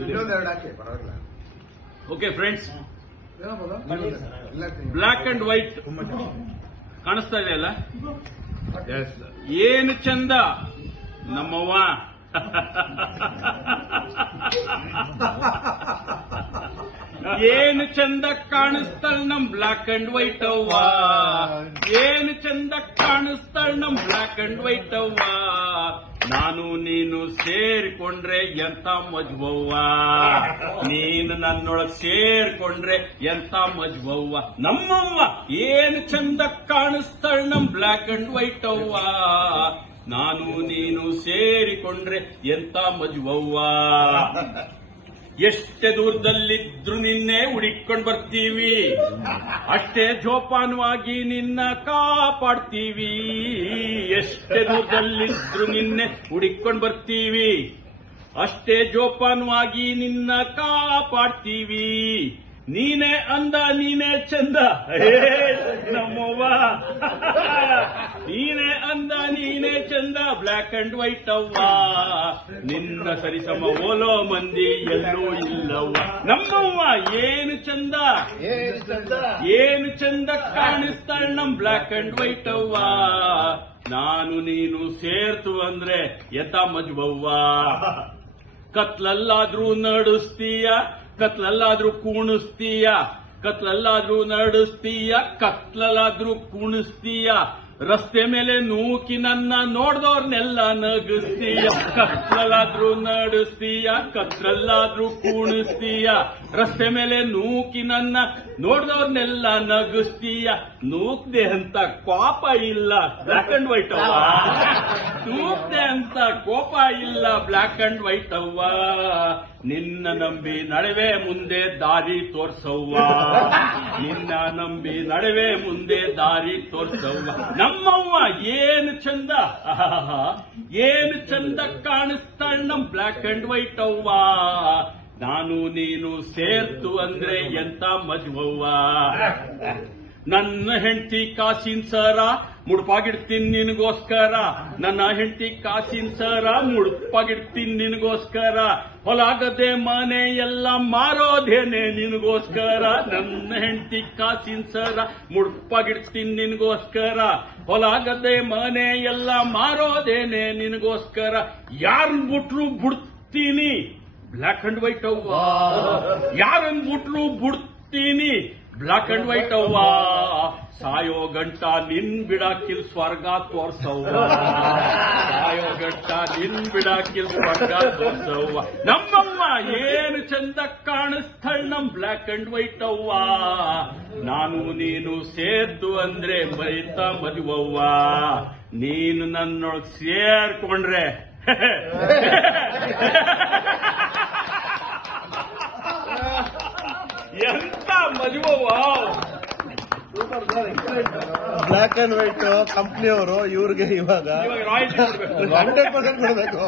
ಇನ್ನೊಂದೆರಡು ಹಾಕಿ ಪರವಾಗಿಲ್ಲ. Okay friends, black and white ಕಾಣಿಸ್ತಾ ಇದೆಯಲ್ಲ? ಏನು ಚಂದ ನಮ್ಮವ್ವ. ಏನು ಚಂದ ಕಾಣಿಸ್ತಾಳ ನಮ್ ಬ್ಲಾಕ್ ಅಂಡ್ ವೈಟ್ ಅವ್ವ. ಏನು ಚಂದ ಕಾಣಿಸ್ತಾಳ ನಮ್ ಬ್ಲಾಕ್ ಅಂಡ್ ವೈಟ್ ಅವ್ವ. ನಾನು ನೀನು ಸೇರಿಕೊಂಡ್ರೆ ಎಂತ ಮಜ್ಬವ್ವ. ನೀನು ನನ್ನೊಳಗ್ ಸೇರ್ಕೊಂಡ್ರೆ ಎಂತ ಮಜ್ಬವ್ವ. ನಮ್ಮವ್ವ ಏನು ಚಂದ ಕಾಣಿಸ್ತಾಳ ನಮ್ ಬ್ಲಾಕ್ ಅಂಡ್ ವೈಟ್ ಅವ್ವ. ನಾನು ನೀನು ಸೇರಿಕೊಂಡ್ರೆ ಎಂತ ಮಜ್ಬವ್ವ. ಎಷ್ಟೇ ದೂರದಲ್ಲಿದ್ರು ನಿನ್ನೆ ಹುಡಿಕೊಂಡು ಬರ್ತೀವಿ, ಅಷ್ಟೇ ಜೋಪಾನವಾಗಿ ನಿನ್ನ ಕಾಪಾಡ್ತೀವಿ. ಎಷ್ಟೇ ದೂರದಲ್ಲಿದ್ರು ನಿನ್ನೆ ಹುಡಿಕೊಂಡು ಬರ್ತೀವಿ, ಅಷ್ಟೇ ಜೋಪಾನವಾಗಿ ನಿನ್ನ ಕಾಪಾಡ್ತೀವಿ. ನೀನೇ ಅಂದ ನೀನೇ ಚಂದ ನಮ್ಮವ್ವ. ನೀನೇ ಅಂದ ನೀನೇ ಚಂದ ಬ್ಲಾಕ್ ಅಂಡ್ ವೈಟ್ ಅವ್ವ. ನಿನ್ನ ಸರಿಸಮ ಓಲೋ ಮಂದಿ ಎಲ್ಲೂ ಇಲ್ಲವ್ವ. ನಮ್ಮವ್ವ ಏನು ಚಂದ, ಏನು ಚಂದ ಕಾಣಿಸ್ತಾಳ ನಮ್ ಬ್ಲಾಕ್ ಅಂಡ್ ವೈಟ್ ಅವ್ವ. ನಾನು ನೀನು ಸೇರ್ತು ಅಂದ್ರೆ ಎತ್ತ ಮಜ್ಬವ್ವ. ಕತ್ಲಲ್ಲಾದ್ರೂ ನಡಿಸ್ತೀಯ, ಕತ್ಲಲ್ಲಾದ್ರೂ ಕೂಣಿಸ್ತೀಯ, ಕತ್ಲಲ್ಲಾದ್ರೂ ನಡಿಸ್ತೀಯ, ಕತ್ಲಲ್ಲಾದ್ರೂ ಕೂಣಿಸ್ತೀಯ. ರಸ್ತೆ ಮೇಲೆ ನೂಕಿ ನನ್ನ ನೋಡ್ದವ್ರನ್ನೆಲ್ಲ ನಗಿಸ್ತೀಯ. ಕತ್ಲಲ್ಲಾದ್ರೂ ನಡಿಸ್ತೀಯ, ಕತ್ಲಲ್ಲಾದ್ರೂ ಕೂಣಿಸ್ತೀಯ. ರಸ್ತೆ ಮೇಲೆ ನೂಕಿ ನನ್ನ ನೋಡ್ದವ್ರನ್ನೆಲ್ಲ ನಗಿಸ್ತೀಯ. ನೂಕ್ದೆ ಅಂತ ಕೋಪ ಇಲ್ಲ ಬ್ಲಾಕ್ ಅಂಡ್ ವೈಟ್ ಅವ್ವ. ನೂಕ್ದೆ ಅಂತ ಕೋಪ ಇಲ್ಲ ಬ್ಲಾಕ್ ಅಂಡ್ ವೈಟ್ ಅವ್ವ. ನಿನ್ನ ನಂಬಿ ನಡುವೆ ಮುಂದೆ ದಾರಿ ತೋರ್ಸವ್ವ. ನಿನ್ನ ನಂಬಿ ನಡುವೆ ಮುಂದೆ ದಾರಿ ತೋರ್ಸವ್ವ. ನಮ್ಮವ್ವ ಏನು ಚಂದ, ಏನು ಚಂದ ಕಾಣಿಸ್ತಾಳ ನಮ್ ಬ್ಲಾಕ್ ಅಂಡ್ ವೈಟ್ ಅವ್ವ. ನಾನು ನೀನು ಸೇರ್ತು ಅಂದ್ರೆ ಎಂತ ಮಜ್ವವ್ವ. ನನ್ನ ಹೆಂಡತಿ ಕಾಸಿನ ಸರ ಮುಡುಪಾಗಿಡ್ತೀನಿ ನಿನಗೋಸ್ಕರ. ನನ್ನ ಹೆಂಡತಿ ಕಾಸಿನ ಸರ ಮುಡುಪಾಗಿಡ್ತೀನಿ ನಿನಗೋಸ್ಕರ. ಹೊಲಾಗದೆ ಮನೆ ಎಲ್ಲ ಮಾರೋದೇನೆ ನಿನಗೋಸ್ಕರ. ನನ್ನ ಹೆಂಡತಿ ಕಾಸಿನ ಸರ ಮುಡುಪಾಗಿಡ್ತೀನಿ ನಿನಗೋಸ್ಕರ. ಹೊಲಾಗದೆ ಮನೆ ಎಲ್ಲ ಮಾರೋದೇನೆ ನಿನಗೋಸ್ಕರ. ಯಾರನ್ ಬಿಟ್ರು ಬಿಡ್ತೀನಿ ಬ್ಲಾಕ್ ಅಂಡ್ ವೈಟ್ ಅವ್ವ. ಯಾರನ್ ಬಿಟ್ರು ಬಿಡ್ತೀನಿ ಬ್ಲಾಕ್ ಅಂಡ್ ವೈಟ್ ಅವ್ವ. ಸಾಯೋ ಗಂಟ ನಿನ್ ಬಿಡಾಕಿಲ್ ಸ್ವರ್ಗ ತೋರ್ಸವ್ವ. ಸಾಯೋ ಗಂಟ ನಿನ್ ಬಿಡಾಕಿಲ್ ಸ್ವರ್ಗ ತೋರ್ಸವ್ವ. ನಮ್ಮವ್ವ ಏನು ಚಂದ ಕಾಣಿಸ್ತಾಳ ನಮ್ ಬ್ಲಾಕ್ ಅಂಡ್ ವೈಟ್ ಅವ್ವ. ನಾನು ನೀನು ಸೇರ್ತು ಅಂದ್ರೆ ಮೈತ ಮದುವವ್ವ. ನೀನು ನನ್ನೊಳಗ್ ಸೇರ್ಕೊಂಡ್ರೆ ಎಂತ ಮದುವವ್ವ. ಬ್ಲಾಕ್ ಅಂಡ್ ವೈಟ್ ಕಂಪ್ನಿಯವರು ಇವ್ರಿಗೆ ಇವಾಗ 100% ಕೊಡಬೇಕು.